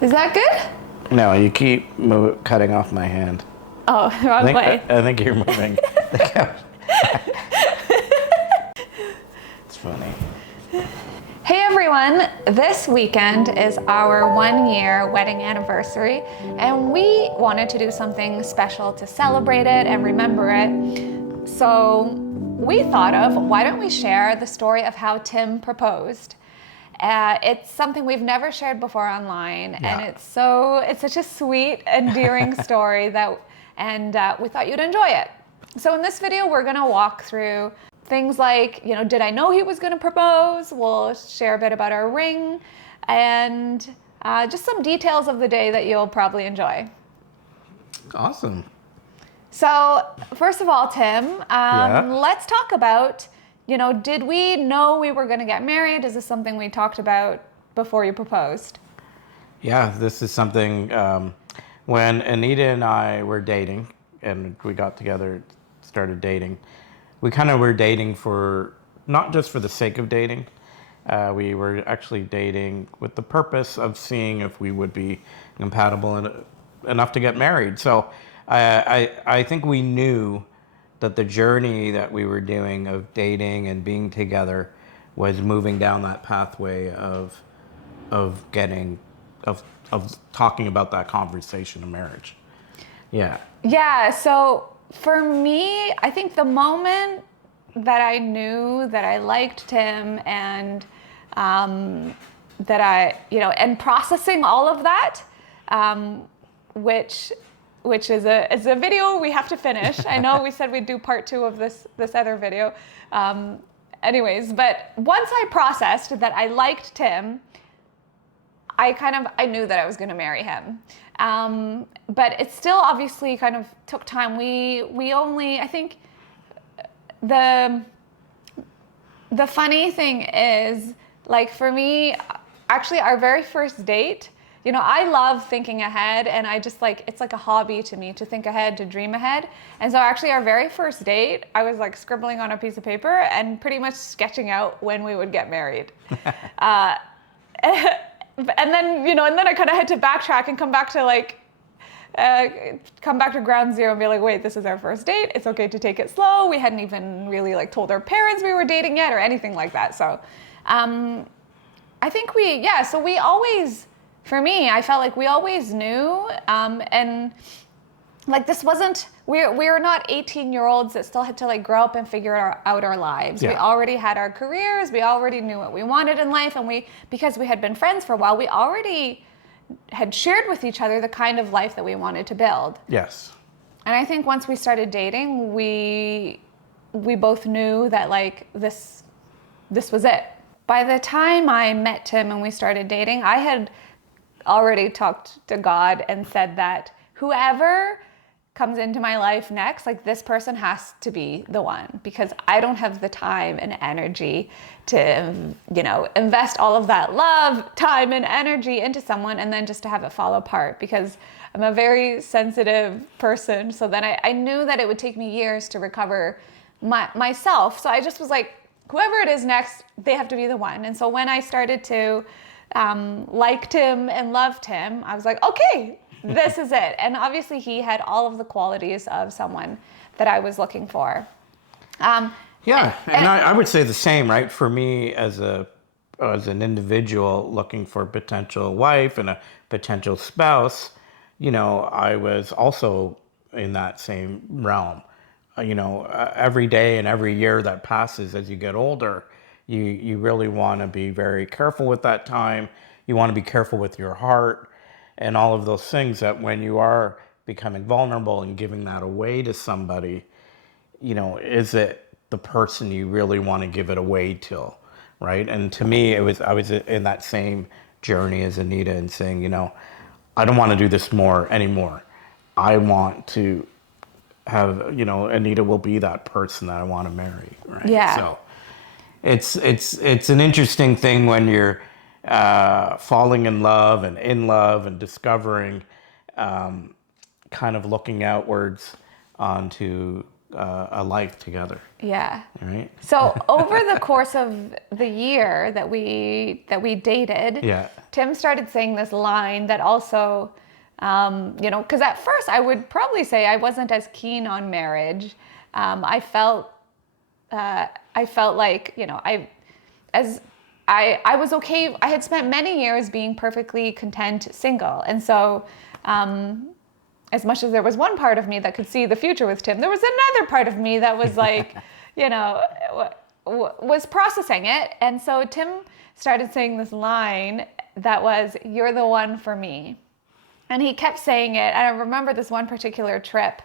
Is that good? No, you keep cutting off my hand. Oh, wrong way. I think you're moving the couch. It's funny. Hey everyone, this weekend is our 1-year wedding anniversary, and we wanted to do something special to celebrate it and remember it. So we thought of, why don't we share the story of how Tim proposed? It's something we've never shared before online, and it's such a sweet, endearing story and we thought you'd enjoy it. So in this video, we're gonna walk through things like, did I know he was gonna propose? We'll share a bit about our ring and just some details of the day that you'll probably enjoy. Awesome. So first of all, Tim, let's talk about, did we know we were gonna get married? Is this something we talked about before you proposed? Yeah, this is something, when Anita and I were dating and we got together, started dating, we kind of were dating for, not just for the sake of dating. We were actually dating with the purpose of seeing if we would be compatible enough to get married. So I think we knew that the journey that we were doing of dating and being together was moving down that pathway of talking about that conversation of marriage. Yeah. Yeah, so for me, I think the moment that I knew that I liked Tim and that and processing all of that, which is a video we have to finish. I know we said we'd do part 2 of this other video. Anyways, but once I processed that I liked Tim, I knew that I was going to marry him. But it still obviously kind of took time. We only, I think the funny thing is, like, for me, actually our very first date, I love thinking ahead, and I just it's like a hobby to me to think ahead, to dream ahead. And so actually our very first date, I was like scribbling on a piece of paper and pretty much sketching out when we would get married. And then I kind of had to backtrack and come back to ground zero and be like, wait, this is our first date. It's okay to take it slow. We hadn't even really told our parents we were dating yet or anything like that. So I think so we always, for me, I felt like we always knew, and this wasn't, we're not 18-year-olds that still had to grow up and figure out our lives. Yeah. We already had our careers. We already knew what we wanted in life. And because we had been friends for a while, we already had shared with each other the kind of life that we wanted to build. Yes. And I think once we started dating, we both knew that this was it. By the time I met Tim and we started dating, I had already talked to God and said that whoever comes into my life next, this person has to be the one, because I don't have the time and energy to, invest all of that love, time and energy into someone and then just to have it fall apart, because I'm a very sensitive person. So then I knew that it would take me years to recover myself. So I just was like, whoever it is next, they have to be the one. And so when I started to liked him and loved him, I was like, okay, this is it. And obviously he had all of the qualities of someone that I was looking for. And I would say the same, right? For me as an individual looking for a potential wife and a potential spouse, I was also in that same realm. Every day and every year that passes as you get older, you really want to be very careful with that time. You want to be careful with your heart and all of those things, that when you are becoming vulnerable and giving that away to somebody, is it the person you really want to give it away to, right? And to me, I was in that same journey as Anita and saying, I don't want to do this anymore. I want to have, Anita will be that person that I want to marry, right? Yeah. So it's an interesting thing when you're falling in love and discovering, kind of looking outwards onto a life together. Yeah. Right. So over the course of the year that we dated, Yeah. Tim started saying this line that also, because at first I would probably say I wasn't as keen on marriage. I felt like, I was okay. I had spent many years being perfectly content single, and so. As much as there was one part of me that could see the future with Tim, there was another part of me that was like, was processing it. And so Tim started saying this line that was, "You're the one for me." And he kept saying it. And I remember this one particular trip.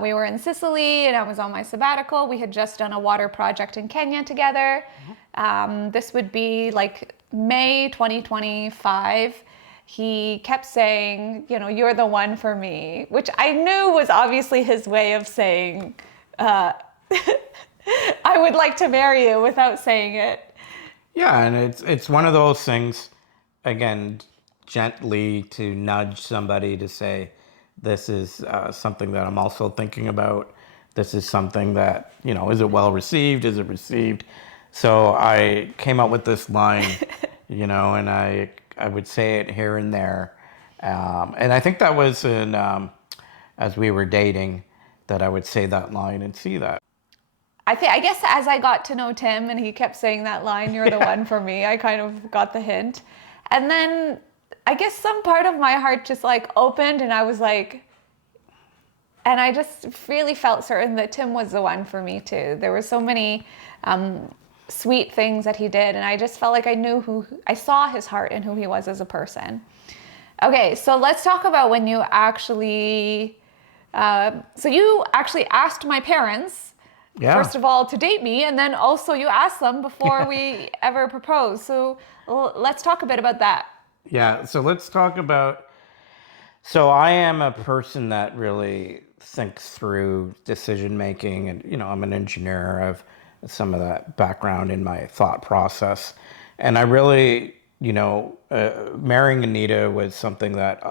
We were in Sicily and I was on my sabbatical. We had just done a water project in Kenya together. This would be like May 2025. He kept saying, "You're the one for me," which I knew was obviously his way of saying, "I would like to marry you," without saying it. Yeah, and it's one of those things, again, gently to nudge somebody to say, this is something that I'm also thinking about. This is something that, is it well received? Is it received? So I came up with this line, and I would say it here and there. And I think that was as we were dating, that I would say that line and see that. I guess as I got to know Tim and he kept saying that line, "You're the one for me," I kind of got the hint. And then I guess some part of my heart just like opened and I was like, and I just really felt certain that Tim was the one for me too. There were so many sweet things that he did, and I just felt like I saw his heart and who he was as a person. Okay, so let's talk about when you actually, so you actually asked my parents, first of all, to date me, and then also you asked them before we ever proposed. So let's talk a bit about that. Yeah, so let's talk about, so I am a person that really thinks through decision making, and I'm an engineer. I've some of that background in my thought process, and I really, marrying Anita was something that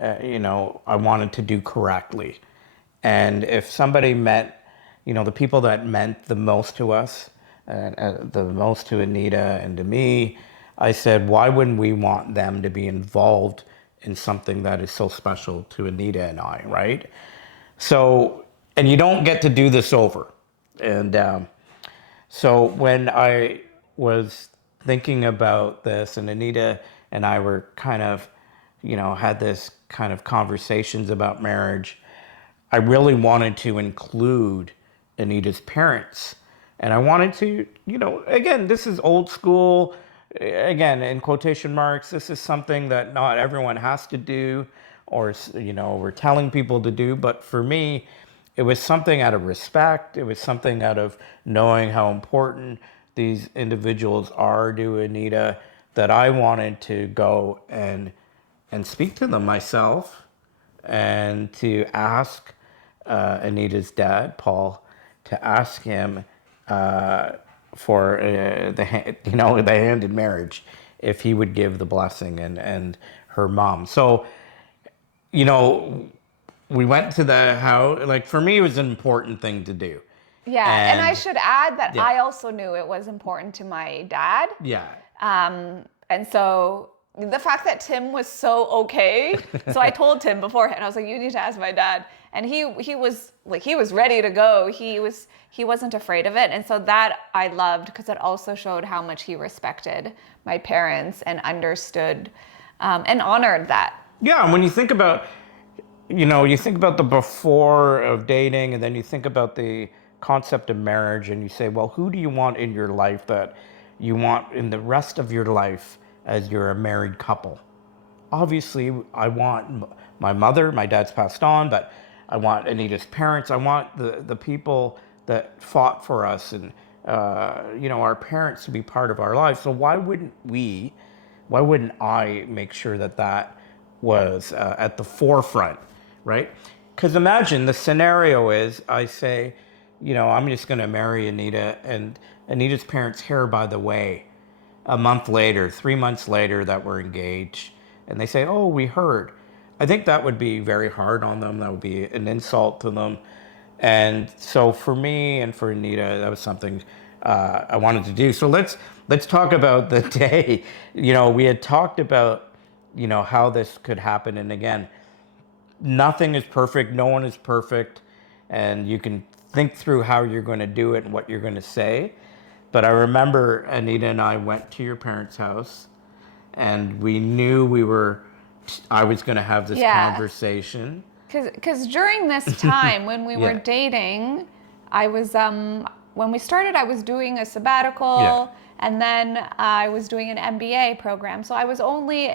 I wanted to do correctly. And if somebody met, the people that meant the most to us, the most to Anita and to me, I said, why wouldn't we want them to be involved in something that is so special to Anita and I, right? So, and you don't get to do this over. And so when I was thinking about this, and Anita and I were kind of, had this kind of conversations about marriage, I really wanted to include Anita's parents. And I wanted to, again, this is old school. Again, in quotation marks, this is something that not everyone has to do, or, we're telling people to do. But for me, it was something out of respect. It was something out of knowing how important these individuals are to Anita, that I wanted to go and speak to them myself, and to ask Anita's dad, Paul, to ask him for the hand in marriage, if he would give the blessing, and her mom. So, we went to the house. Like, for me, it was an important thing to do. Yeah, and I should add that I also knew it was important to my dad. Yeah. And so the fact that Tim was so okay, so I told Tim beforehand, I was like, "You need to ask my dad," and he was ready to go. He wasn't afraid of it, and so that I loved, because it also showed how much he respected my parents and understood and honored that. Yeah, and when you think about, you think about the before of dating, and then you think about the concept of marriage, and you say, well, who do you want in your life that you want in the rest of your life as you're a married couple? Obviously, I want my mother. My dad's passed on, but I want Anita's parents. I want the people that fought for us, and our parents to be part of our lives. So why wouldn't I make sure that was at the forefront, right? Because imagine the scenario is, I say, I'm just going to marry Anita, and Anita's parents hear, by the way, a month later, 3 months later, that we're engaged, and they say, oh, we heard. I think that would be very hard on them. That would be an insult to them. And so for me and for Anita, that was something I wanted to do. So let's talk about the day. We had talked about how this could happen, and again, nothing is perfect. No one is perfect, and you can think through how you're going to do it and what you're going to say. But I remember Anita and I went to your parents' house, and we knew I was going to have this conversation. Because during this time when we were dating, I was when we started, I was doing a sabbatical, and then I was doing an MBA program. So I was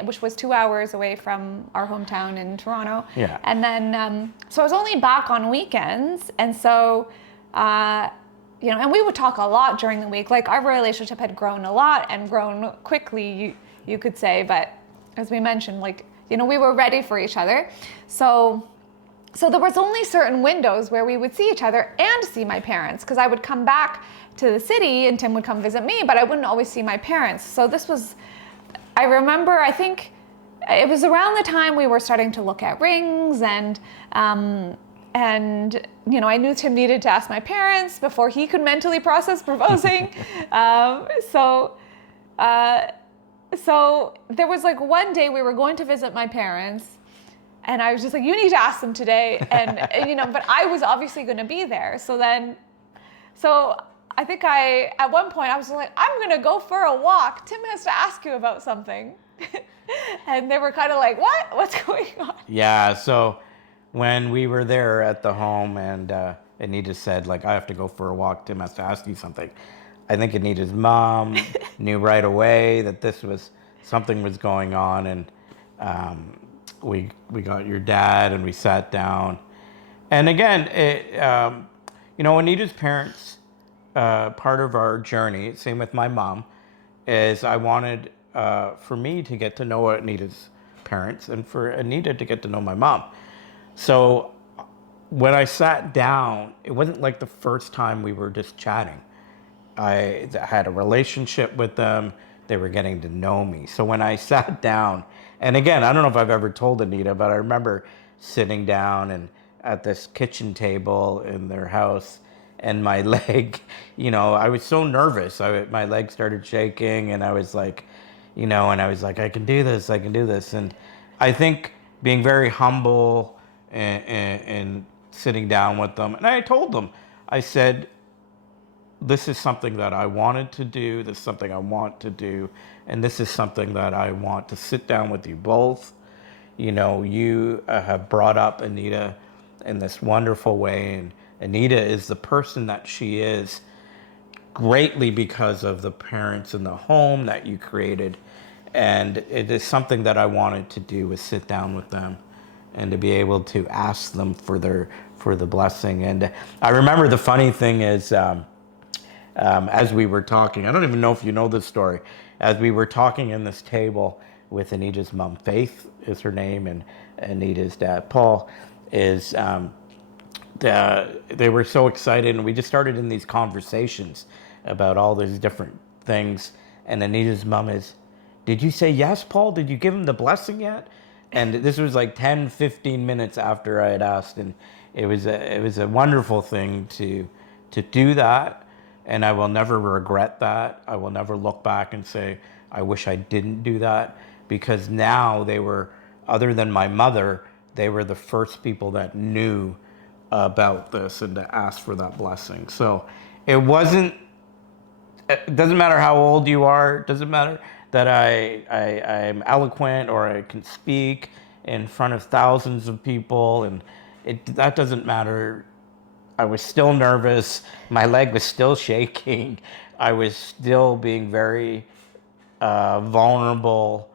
which was 2 hours away from our hometown in Toronto. Yeah. And then so I was only back on weekends, and so and we would talk a lot during the week. Like, our relationship had grown a lot and grown quickly, you could say. But as we mentioned, we were ready for each other. So there was only certain windows where we would see each other and see my parents, because I would come back to the city and Tim would come visit me, but I wouldn't always see my parents. So I remember, I think it was around the time we were starting to look at rings, and I knew Tim needed to ask my parents before he could mentally process proposing. So there was one day we were going to visit my parents, and I was just like, you need to ask them today. And but I was obviously going to be there. So I think at one point I was like, I'm going to go for a walk. Tim has to ask you about something. And they were kind of like, what? What's going on? Yeah. So when we were there at the home, and Anita said, I have to go for a walk, Tim has to ask you something. I think Anita's mom knew right away that something was going on, and we got your dad, and we sat down. And again, Anita's parents, part of our journey, same with my mom, is I wanted for me to get to know Anita's parents, and for Anita to get to know my mom. So when I sat down, it wasn't like the first time we were just chatting. I had a relationship with them. They were getting to know me. So when I sat down, and again, I don't know if I've ever told Anita, but I remember sitting down and at this kitchen table in their house, and my leg, I was so nervous. My leg started shaking, and I was like, I can do this, I can do this. And I think being very humble and sitting down with them, and I told them, I said, this is something that I wanted to do, this is something I want to do, and this is something that I want to sit down with you both. You have brought up Anita in this wonderful way, and Anita is the person that she is greatly because of the parents and the home that you created. And it is something that I wanted to do, was sit down with them and to be able to ask them for the blessing. And I remember the funny thing is, as we were talking, I don't even know if you know this story, as we were talking in this table with Anita's mom, Faith is her name, and Anita's dad, Paul, is they were so excited, and we just started in these conversations about all these different things. And Anita's mom is, did you say yes, Paul? Did you give him the blessing yet? And this was 10, 15 minutes after I had asked, and it was a wonderful thing to do that. And I will never regret that. I will never look back and say, I wish I didn't do that, because now they were, other than my mother, they were the first people that knew about this and to ask for that blessing. So it doesn't matter how old you are, it doesn't matter that I'm eloquent or I can speak in front of thousands of people, and that doesn't matter. I was still nervous. My leg was still shaking. I was still being very vulnerable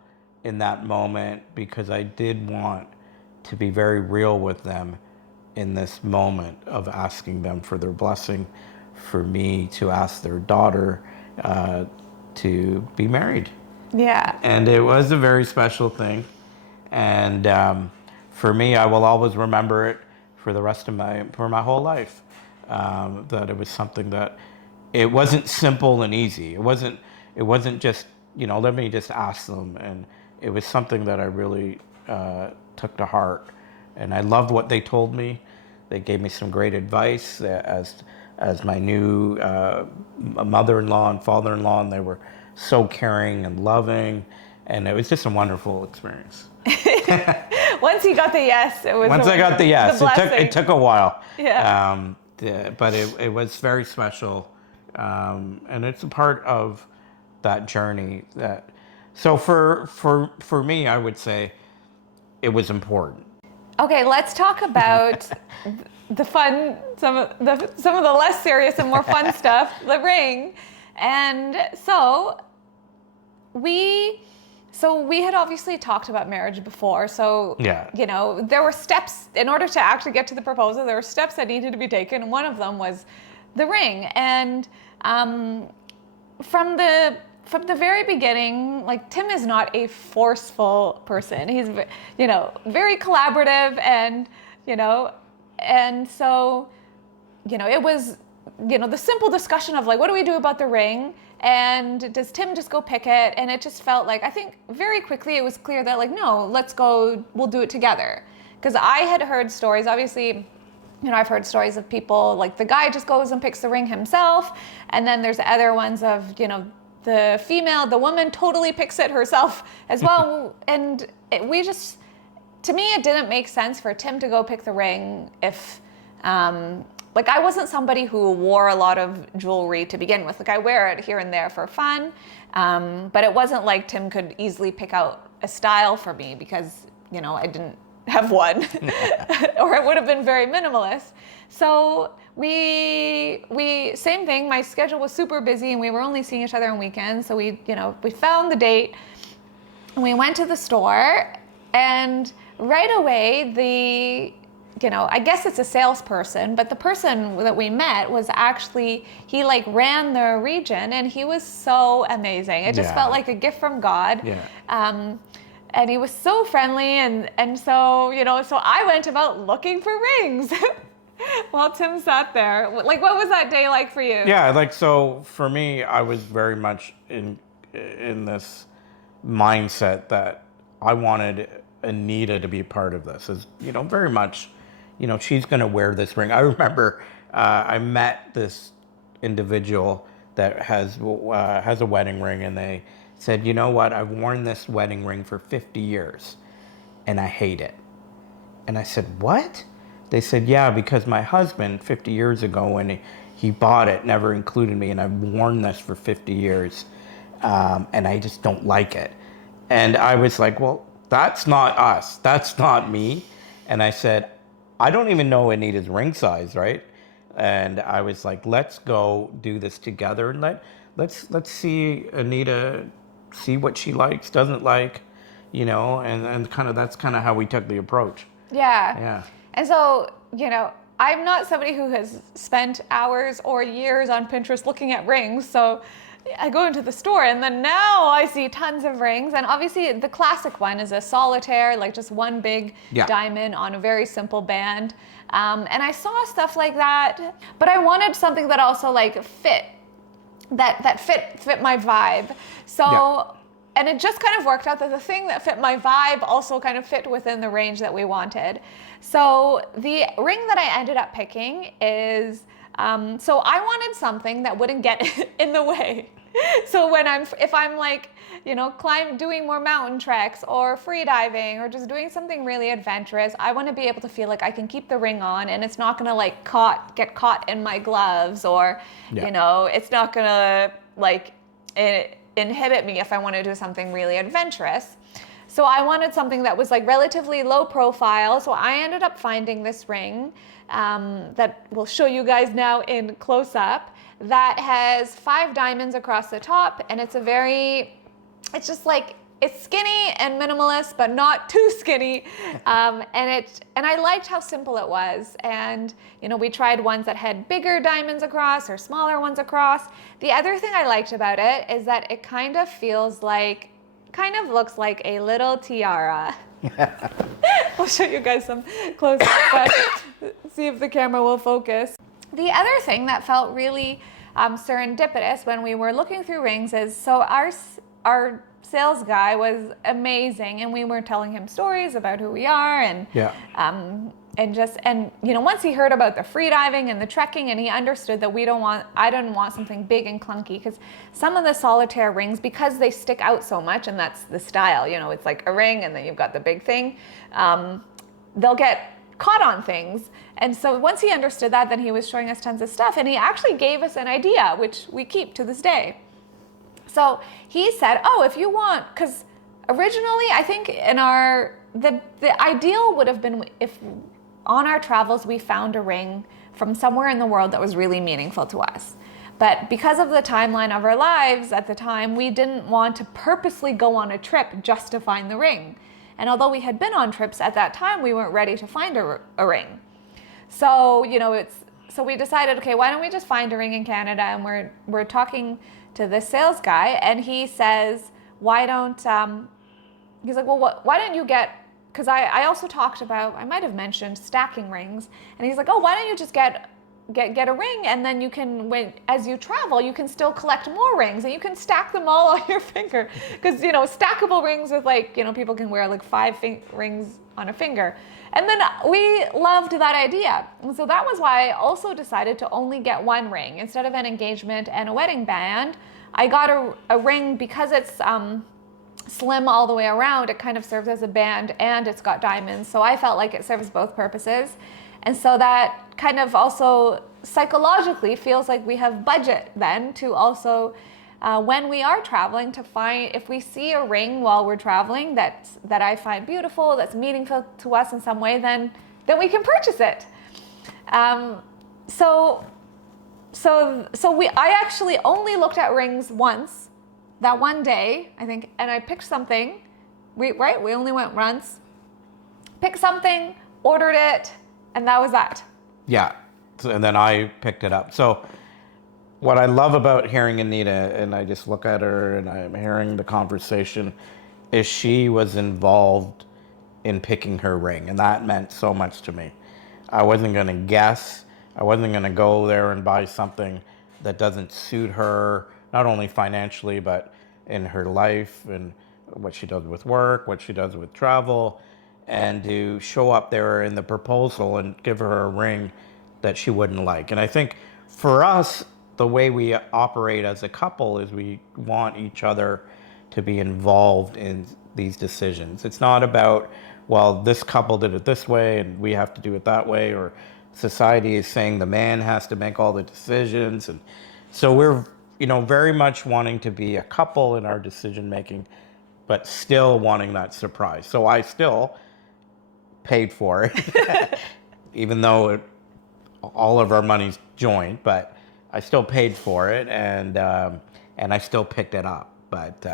in that moment, because I did want to be very real with them in this moment of asking them for their blessing, for me to ask their daughter to be married. Yeah. And it was a very special thing. And for me, I will always remember it for the rest of my whole life. That it was something that, it wasn't simple and easy. It wasn't just, let me just ask them. And it was something that I really took to heart. And I loved what they told me. They gave me some great advice as my new mother-in-law and father-in-law, and they were so caring and loving, and it was just a wonderful experience. Once you got the yes, it was. Once I got the yes, it took a while. Yeah. But it was very special, and it's a part of that journey. So for me, I would say it was important. Okay, let's talk about the fun, some of the less serious and more fun stuff, the ring. And so we had obviously talked about marriage before. So, Yeah. you know, there were steps in order to actually get to the proposal. There were steps that needed to be taken. And one of them was the ring. And from the very beginning, like, Tim is not a forceful person. He's, you know, very collaborative, and, you know, and so, you know, it was, you know, the simple discussion of like, what do we do about the ring? And does Tim just go pick it? And it just felt like, I think very quickly it was clear that like, no, let's go, we'll do it together. Because I had heard stories, obviously, you know, I've heard stories of people, like the guy just goes and picks the ring himself. And then there's other ones of, you know, the woman totally picks it herself as well. And to me, it didn't make sense for Tim to go pick the ring if, like, I wasn't somebody who wore a lot of jewelry to begin with. Like, I wear it here and there for fun. But it wasn't like Tim could easily pick out a style for me because, you know, I didn't have one or it would have been very minimalist. So we same thing. My schedule was super busy and we were only seeing each other on weekends. So we found the date and we went to the store, and right away I guess it's a salesperson, but the person that we met was actually, he like ran the region, and he was so amazing. It just felt like a gift from God. Yeah. And he was so friendly, and so, you know, so I went about looking for rings while Tim sat there. Like, what was that day like for you? Yeah, like, so for me, I was very much in this mindset that I wanted Anita to be part of this. As, you know, very much, you know, she's going to wear this ring. I remember I met this individual that has a wedding ring, and they said, you know what, I've worn this wedding ring for 50 years and I hate it. And I said, what? They said, yeah, because my husband 50 years ago when he bought it never included me, and I've worn this for 50 years and I just don't like it. And I was like, well, that's not us. That's not me. And I said, I don't even know Anita's ring size, right? And I was like, let's go do this together, and let's see Anita, see what she likes, doesn't like, you know, and that's kind of how we took the approach. Yeah. Yeah. And so, you know, I'm not somebody who has spent hours or years on Pinterest looking at rings. So I go into the store, and then now I see tons of rings. And obviously the classic one is a solitaire, like just one big diamond on a very simple band. And I saw stuff like that, but I wanted something that also like fit my vibe. So, and it just kind of worked out that the thing that fit my vibe also kind of fit within the range that we wanted. So the ring that I ended up picking is, so I wanted something that wouldn't get in the way. So if I'm like, you know, doing more mountain treks or free diving or just doing something really adventurous, I want to be able to feel like I can keep the ring on and it's not going to like get caught in my gloves, or, you know, it's not going to like inhibit me if I want to do something really adventurous. So I wanted something that was like relatively low profile. So I ended up finding this ring that we'll show you guys now in close up, that has 5 diamonds across the top, and it's it's just like, it's skinny and minimalist, but not too skinny. And I liked how simple it was. And, you know, we tried ones that had bigger diamonds across or smaller ones across. The other thing I liked about it is that it kind of looks like a little tiara. I'll show you guys some close up, but see if the camera will focus. The other thing that felt really serendipitous when we were looking through rings is, so our sales guy was amazing, and we were telling him stories about who we are, and once he heard about the free diving and the trekking, and he understood that I didn't want something big and clunky, because some of the solitaire rings, because they stick out so much, and that's the style, it's like a ring and then you've got the big thing, they'll get caught on things. And so once he understood that, then he was showing us tons of stuff, and he actually gave us an idea, which we keep to this day. So he said, if you want, because originally I think the ideal would have been if on our travels we found a ring from somewhere in the world that was really meaningful to us. But because of the timeline of our lives at the time, we didn't want to purposely go on a trip just to find the ring. And although we had been on trips at that time, we weren't ready to find a ring. So, so we decided, okay, why don't we just find a ring in Canada? And we're talking to this sales guy, and he says, why don't you get, because I also talked about, I might have mentioned stacking rings, and he's like, why don't you just get a ring, and then you can, as you travel, you can still collect more rings, and you can stack them all on your finger, because stackable rings with people can wear like 5 rings on a finger. And then we loved that idea, and so that was why I also decided to only get one ring instead of an engagement and a wedding band. I got a ring because it's slim all the way around. It kind of serves as a band, and it's got diamonds, so I felt like it serves both purposes. And so that kind of also psychologically feels like we have budget then to also, when we are traveling, to find, if we see a ring while we're traveling that I find beautiful, that's meaningful to us in some way, then we can purchase it. I actually only looked at rings once, that one day, I think, and I picked something. We only went once. Picked something, ordered it, and that was that. Yeah. So, and then I picked it up. So what I love about hearing Anita, and I just look at her and I'm hearing the conversation, is she was involved in picking her ring. And that meant so much to me. I wasn't going to guess. I wasn't going to go there and buy something that doesn't suit her, not only financially, but in her life and what she does with work, what she does with travel, and to show up there in the proposal and give her a ring that she wouldn't like. And I think for us, the way we operate as a couple is we want each other to be involved in these decisions. It's not about, well, this couple did it this way and we have to do it that way, or society is saying the man has to make all the decisions. And so we're, very much wanting to be a couple in our decision making, but still wanting that surprise. So I still paid for it, even though all of our money's joint, but I still paid for it, and I still picked it up. But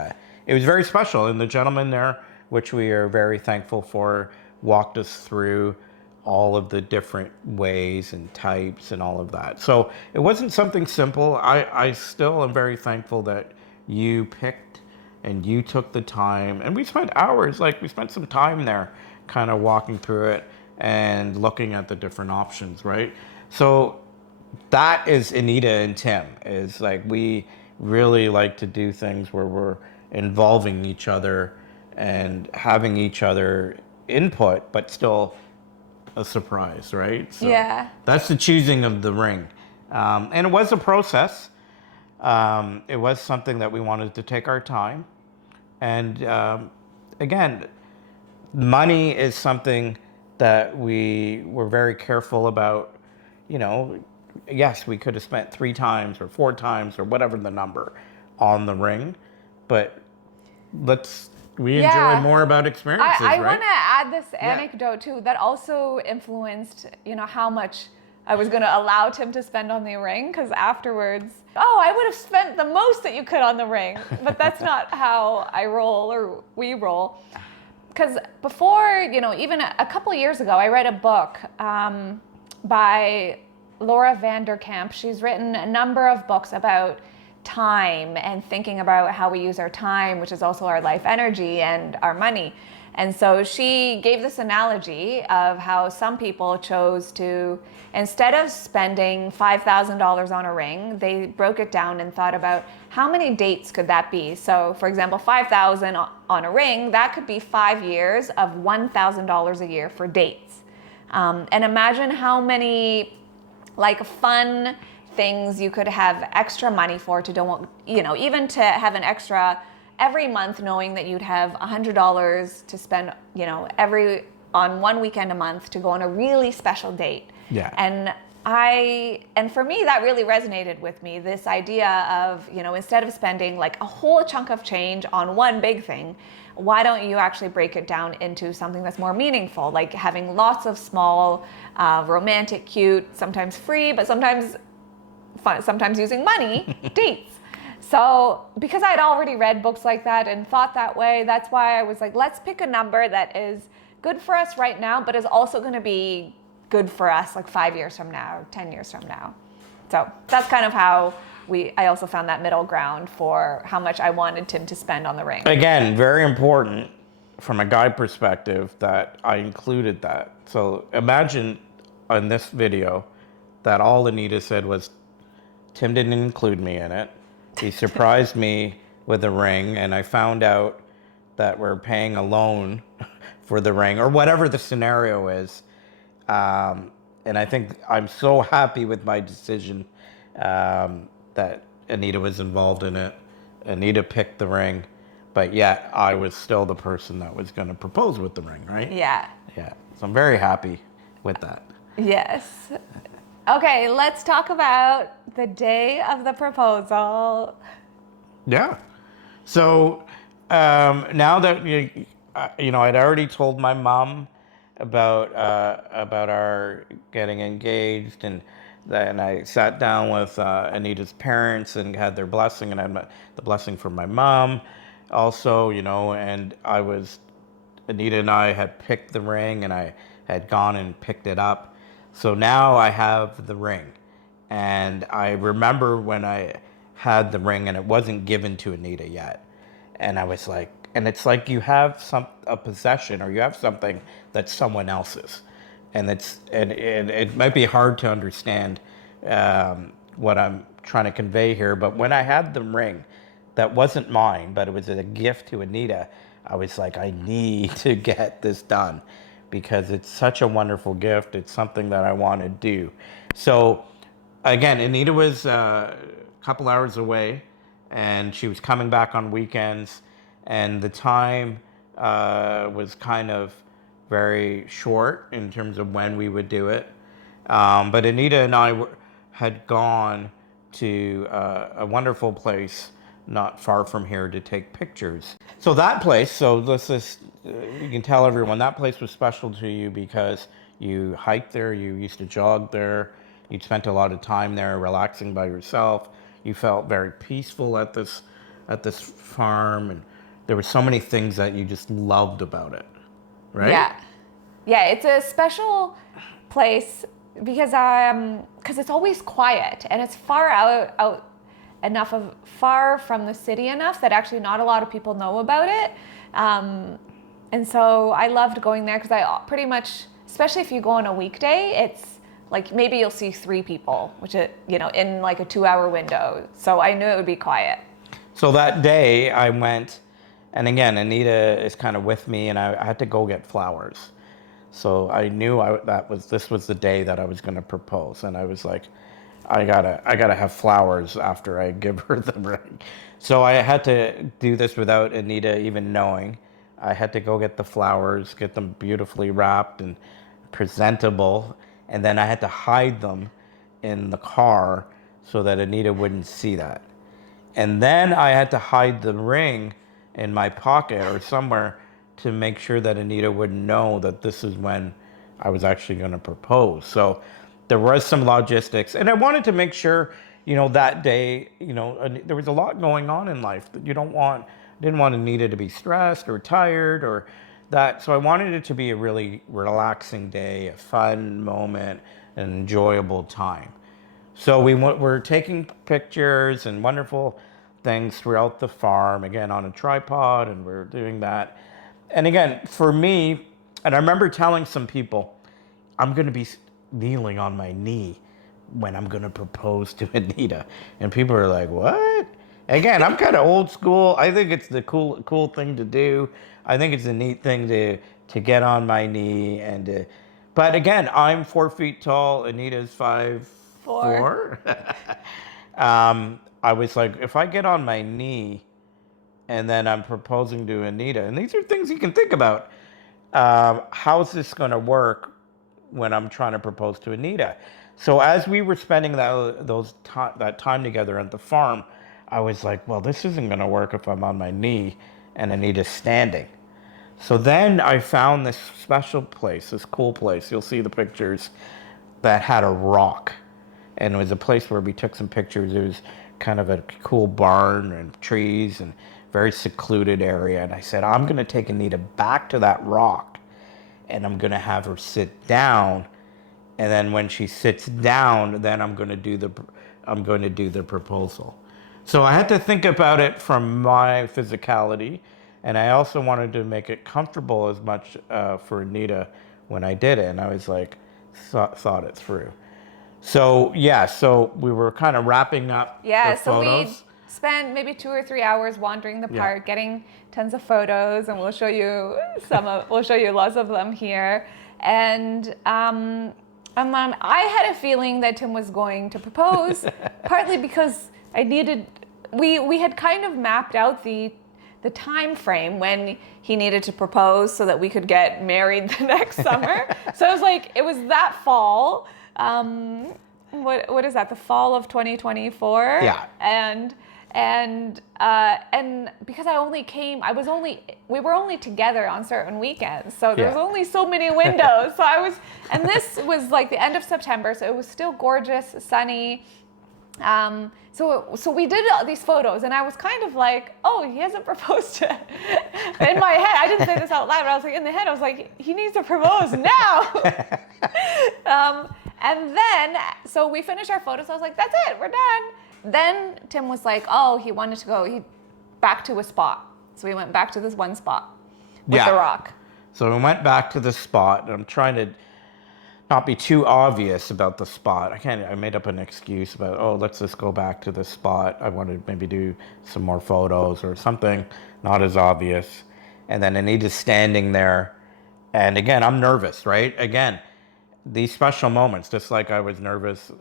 it was very special, and the gentleman there, which we are very thankful for, walked us through all of the different ways and types and all of that. So it wasn't something simple. I still am very thankful that you picked and you took the time, and we spent hours, we spent some time there kind of walking through it and looking at the different options, right? So that is Anita and Tim, is we really like to do things where we're involving each other and having each other input, but still a surprise, right? So yeah. That's the choosing of the ring. And it was a process. It was something that we wanted to take our time. And again, money is something that we were very careful about. Yes, we could have spent 3 times or 4 times or whatever the number on the ring, but we enjoy more about experiences, I right? want to add this anecdote too that also influenced, how much I was going to allow Tim to spend on the ring, because afterwards, I would have spent the most that you could on the ring, but that's not how I roll or we roll. Because before, even a couple years ago, I read a book by Laura Vanderkamp. She's written a number of books about time and thinking about how we use our time, which is also our life energy and our money. And so she gave this analogy of how some people chose to, instead of spending $5,000 on a ring, they broke it down and thought about how many dates could that be. So for example, $5,000 on a ring, that could be 5 years of $1,000 a year for dates. And imagine how many like fun things you could have extra money for to don't, even to have an extra every month, knowing that you'd have $100 to spend, on one weekend a month to go on a really special date. Yeah. And for me, that really resonated with me, this idea of, instead of spending like a whole chunk of change on one big thing, why don't you actually break it down into something that's more meaningful, like having lots of small, romantic, cute, sometimes free, but sometimes fun, sometimes using money, dates. So because I'd already read books like that and thought that way, that's why I was like, let's pick a number that is good for us right now, but is also going to be good for us like 5 years from now, or 10 years from now. So that's kind of how I also found that middle ground for how much I wanted Tim to spend on the ring. Again, very important from a guy perspective that I included that. So imagine on this video that all Anita said was, Tim didn't include me in it. He surprised me with a ring, and I found out that we're paying a loan for the ring, or whatever the scenario is. And I think I'm so happy with my decision that Anita was involved in it. Anita picked the ring, but yet I was still the person that was going to propose with the ring, right? Yeah. Yeah. So I'm very happy with that. Yes. Okay, let's talk about the day of the proposal. Yeah. So now that I'd already told my mom about our getting engaged, and I sat down with Anita's parents and had their blessing, and I had the blessing from my mom, also, and Anita and I had picked the ring, and I had gone and picked it up. So now I have the ring, and I remember when I had the ring and it wasn't given to Anita yet, and I was like, and it's like you have a possession, or you have something that's someone else's, and it might be hard to understand what I'm trying to convey here, but when I had the ring that wasn't mine, but it was a gift to Anita, I was like, I need to get this done, because it's such a wonderful gift. It's something that I want to do. So again, Anita was a couple hours away, and she was coming back on weekends, and the time was kind of very short in terms of when we would do it. But Anita and I had gone to a wonderful place not far from here to take pictures. So that place, you can tell everyone, that place was special to you because you hiked there, you used to jog there, you spent a lot of time there relaxing by yourself. You felt very peaceful at this farm, and there were so many things that you just loved about it, right? Yeah, it's a special place because it's always quiet, and it's far far from the city enough that actually not a lot of people know about it. And so I loved going there because I pretty much, especially if you go on a weekday, it's like maybe you'll see 3 people, which is, in like a 2-hour window. So I knew it would be quiet. So that day I went, and again, Anita is kind of with me, and I had to go get flowers. So I knew this was the day that I was going to propose, and I was like, I gotta have flowers after I give her the ring. So I had to do this without Anita even knowing. I had to go get the flowers, get them beautifully wrapped and presentable, and then I had to hide them in the car so that Anita wouldn't see that. And then I had to hide the ring in my pocket or somewhere to make sure that Anita wouldn't know that this is when I was actually going to propose. So there was some logistics, and I wanted to make sure, that day, there was a lot going on in life that didn't want Anita to be stressed or tired or that. So I wanted it to be a really relaxing day, a fun moment, an enjoyable time. So we're taking pictures and wonderful things throughout the farm, again, on a tripod, and we're doing that. And again, for me, and I remember telling some people, I'm going to be kneeling on my knee when I'm going to propose to Anita. And people are like, what? Again, I'm kind of old school. I think it's the cool thing to do. I think it's a neat thing to get on my knee and to But again, I'm 4 feet tall. Anita's 4. 5'4". I was like, if I get on my knee and then I'm proposing to Anita, and these are things you can think about. How's this going to work when I'm trying to propose to Anita? So as we were spending that time together at the farm, I was like, well, this isn't going to work if I'm on my knee and Anita's standing. So then I found this special place, this cool place. You'll see the pictures that had a rock. And it was a place where we took some pictures. It was kind of a cool barn and trees and very secluded area. And I said, I'm going to take Anita back to that rock and I'm going to have her sit down. And then when she sits down, then I'm going to do the proposal. So I had to think about it from my physicality, and I also wanted to make it comfortable as much for Anita when I did it. And I was like, thought it through. So yeah, so we were kind of wrapping up the photos. We spent maybe 2 or 3 hours wandering the park, getting tons of photos, and we'll show you lots of them here. And I had a feeling that Tim was going to propose, partly because we had kind of mapped out the time frame when he needed to propose so that we could get married the next summer. So it was that fall. What is that? The fall of 2024. Yeah. And because we were only together on certain weekends, so there was only so many windows. And this was like the end of September, so it was still gorgeous, sunny. So we did these photos, and I was kind of like, oh, he hasn't proposed yet. In my head, I didn't say this out loud, but I was like, in the head, I was like, he needs to propose now. And then, so we finished our photos. I was like, that's it, we're done. Then Tim was like, oh, he wanted to go back to a spot. So we went back to this one spot with the rock. So we went back to the spot, and I'm trying to not be too obvious about the spot. I made up an excuse about, oh, let's just go back to the spot. I wanted to maybe do some more photos or something not as obvious. And then Anita's standing there. And again, I'm nervous, right? Again, these special moments, just like I was nervous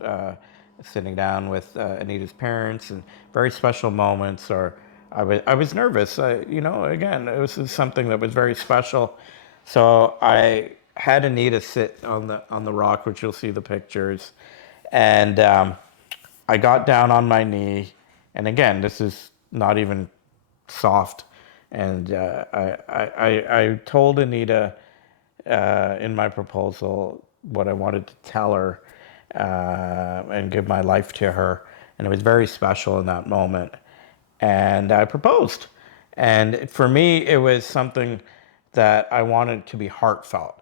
sitting down with Anita's parents, and very special moments, or I was nervous. Again, it was something that was very special. So I had Anita sit on the rock, which you'll see the pictures, and I got down on my knee, and again, this is not even soft, and I told Anita in my proposal what I wanted to tell her and give my life to her, and it was very special in that moment, and I proposed. And for me, it was something that I wanted to be heartfelt.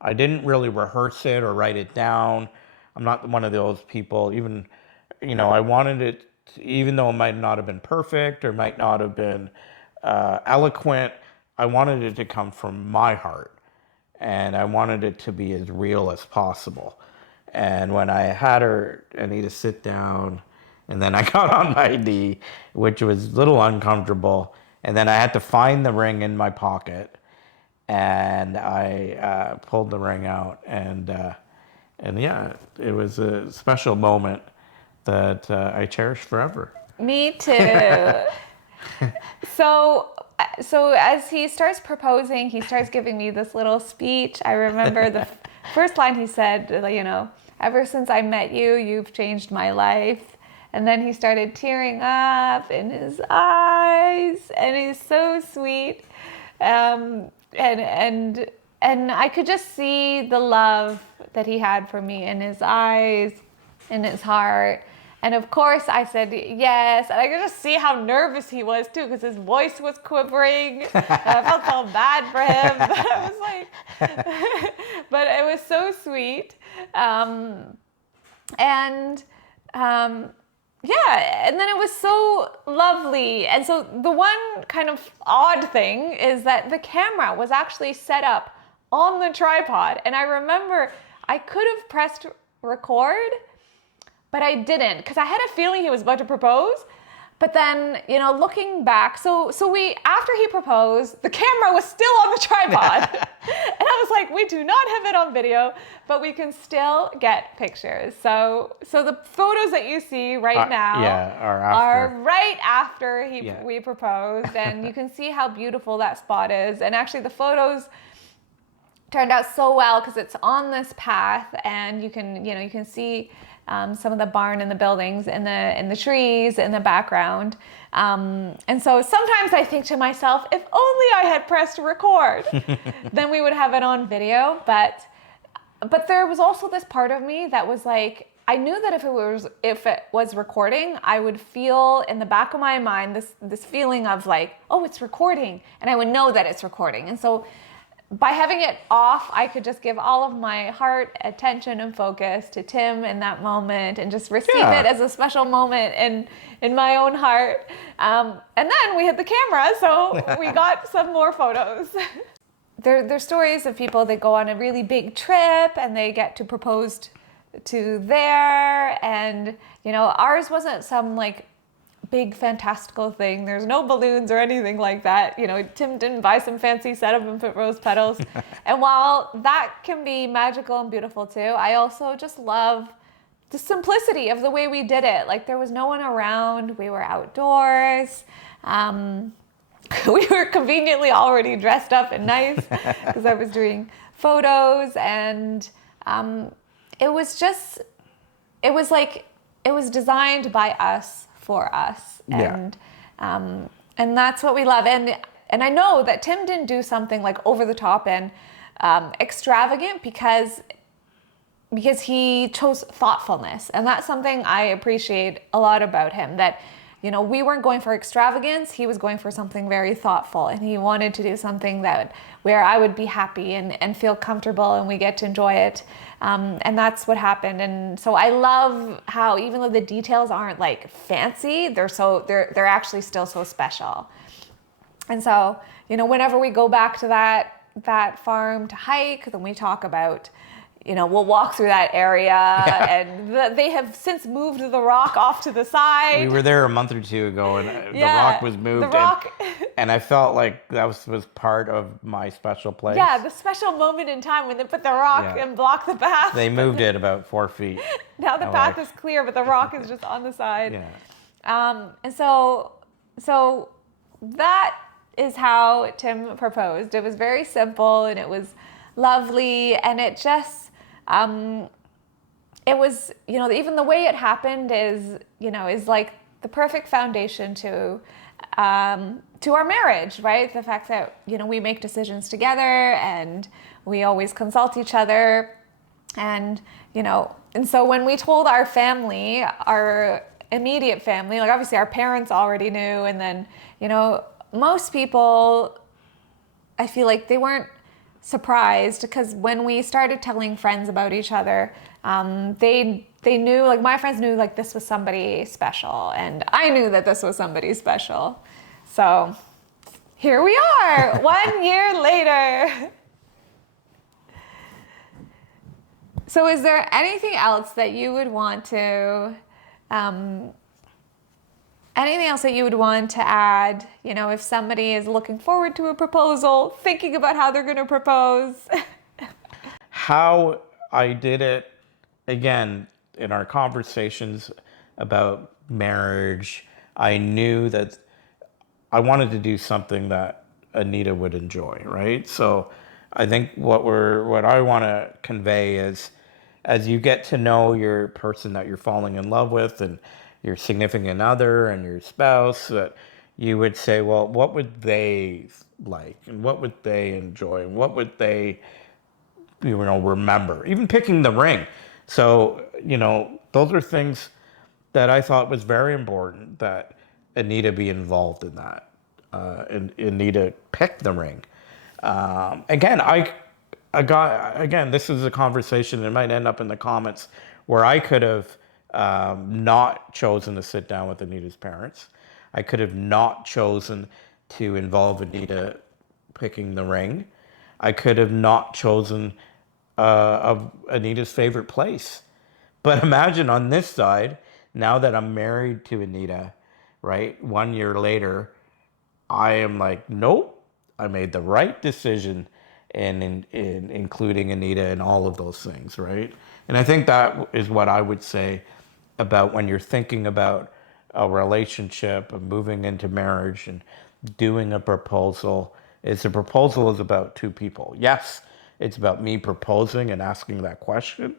I didn't really rehearse it or write it down. I'm not one of those people. Even, I wanted it, even though it might not have been perfect or might not have been eloquent, I wanted it to come from my heart. And I wanted it to be as real as possible. And when I had Anita sit down, and then I got on my knee, which was a little uncomfortable, and then I had to find the ring in my pocket, and I pulled the ring out, and yeah, it was a special moment that I cherish forever. Me too. So as he starts proposing, he starts giving me this little speech. I remember the first line he said, ever since I met you, you've changed my life. And then he started tearing up in his eyes, and he's so sweet. And I could just see the love that he had for me in his eyes, in his heart. And of course I said yes, and I could just see how nervous he was too, because his voice was quivering. And I felt so bad for him, but I was like, but it was so sweet. Yeah, and then it was so lovely. And so the one kind of odd thing is that the camera was actually set up on the tripod. And I remember I could have pressed record, but I didn't, because I had a feeling he was about to propose. But then, looking back, so after he proposed, the camera was still on the tripod. And I was like, we do not have it on video, but we can still get pictures. So the photos that you see right now are right after we proposed, and you can see how beautiful that spot is. And actually the photos turned out so well because it's on this path, and you can see some of the barn and the buildings and the trees in the background. And so sometimes I think to myself, if only I had pressed record, then we would have it on video. But there was also this part of me that was like, I knew that if it was recording, I would feel in the back of my mind this feeling of like, oh, it's recording, and I would know that it's recording. And so by having it off, I could just give all of my heart, attention, and focus to Tim in that moment, and just receive it as a special moment in my own heart. And then we had the camera, so we got some more photos. There's stories of people that go on a really big trip and they get to propose to there, and ours wasn't some like big fantastical thing. There's no balloons or anything like that. Tim didn't buy some fancy setup and put rose petals. And while that can be magical and beautiful too, I also just love the simplicity of the way we did it. Like, there was no one around. We were outdoors. We were conveniently already dressed up and nice because I was doing photos, and it was designed by us for us, and that's what we love. And I know that Tim didn't do something like over the top and extravagant because he chose thoughtfulness, and that's something I appreciate a lot about him. That we weren't going for extravagance; he was going for something very thoughtful, and he wanted to do something where I would be happy and feel comfortable, and we get to enjoy it. And that's what happened. And so I love how, even though the details aren't like fancy, they're actually still so special. And so, whenever we go back to that farm to hike, then we talk about, we'll walk through that area, and they have since moved the rock off to the side. We were there a month or two ago, and the rock was moved. And I felt like that was part of my special place. Yeah, the special moment in time when they put the rock and block the path. They moved it about 4 feet. Now the path is clear, but the rock is just on the side. Yeah. And so that is how Tim proposed. It was very simple, and it was lovely, and it just it was, even the way it happened is like the perfect foundation to our marriage, right? The fact that, we make decisions together, and we always consult each other. And, and so when we told our family, our immediate family, like obviously our parents already knew. And then, most people, I feel like they weren't surprised, because when we started telling friends about each other, they knew, like my friends knew like this was somebody special, and I knew that this was somebody special. So here we are 1 year later. So is there anything else that you would want to add, if somebody is looking forward to a proposal, thinking about how they're going to propose? How I did it, again, in our conversations about marriage, I knew that I wanted to do something that Anita would enjoy, right? So I think what I want to convey is, as you get to know your person that you're falling in love with, and your significant other and your spouse, that you would say, well, what would they like, and what would they enjoy, and what would they remember, even picking the ring. So those are things that I thought was very important, that Anita be involved in that, and Anita pick the ring. Again, this is a conversation that might end up in the comments, where I could have not chosen to sit down with Anita's parents. I could have not chosen to involve Anita picking the ring. I could have not chosen of Anita's favorite place. But imagine on this side, now that I'm married to Anita, right, 1 year later, I am like, nope, I made the right decision and in including Anita in all of those things, right? And I think that is what I would say about when you're thinking about a relationship and moving into marriage and doing a proposal. Is a proposal is about two people. Yes, it's about me proposing and asking that question,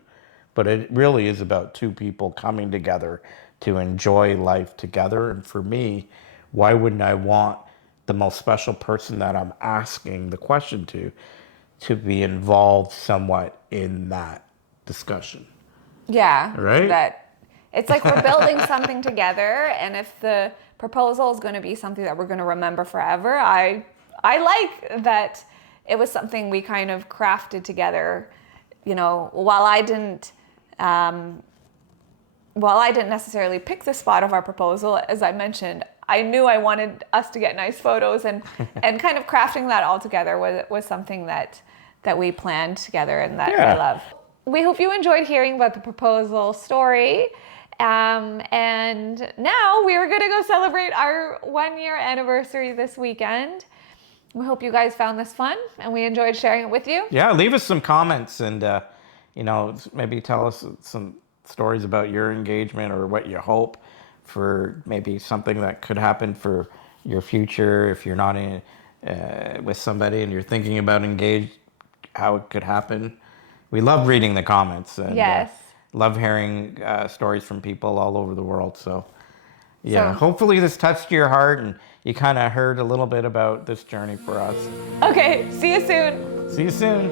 but it really is about two people coming together to enjoy life together. And for me, why wouldn't I want the most special person that I'm asking the question to be involved somewhat in that discussion? Yeah, Right? that it's like we're building something together, and if the proposal is going to be something that we're going to remember forever, I like that it was something we kind of crafted together. You know, while I didn't necessarily pick the spot of our proposal, as I mentioned, I knew I wanted us to get nice photos, and and kind of crafting that all together was something that we planned together and that I love. We hope you enjoyed hearing about the proposal story. And now we're going to go celebrate our 1-year anniversary this weekend. We hope you guys found this fun and we enjoyed sharing it with you. Yeah, leave us some comments and, maybe tell us some stories about your engagement or what you hope for maybe something that could happen for your future if you're not with somebody and you're thinking about engaged, how it could happen. We love reading the comments and Yes. love hearing stories from people all over the world. So, yeah, hopefully this touched your heart and you kind of heard a little bit about this journey for us. Okay, see you soon. See you soon.